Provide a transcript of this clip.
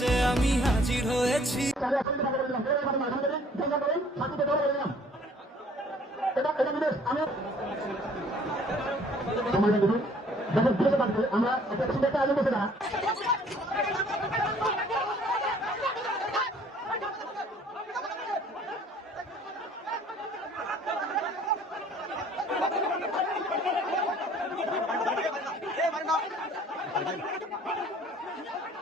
যে আমি হাজির হয়েছি আমরা একটা আয়োজন করছি না Thank you.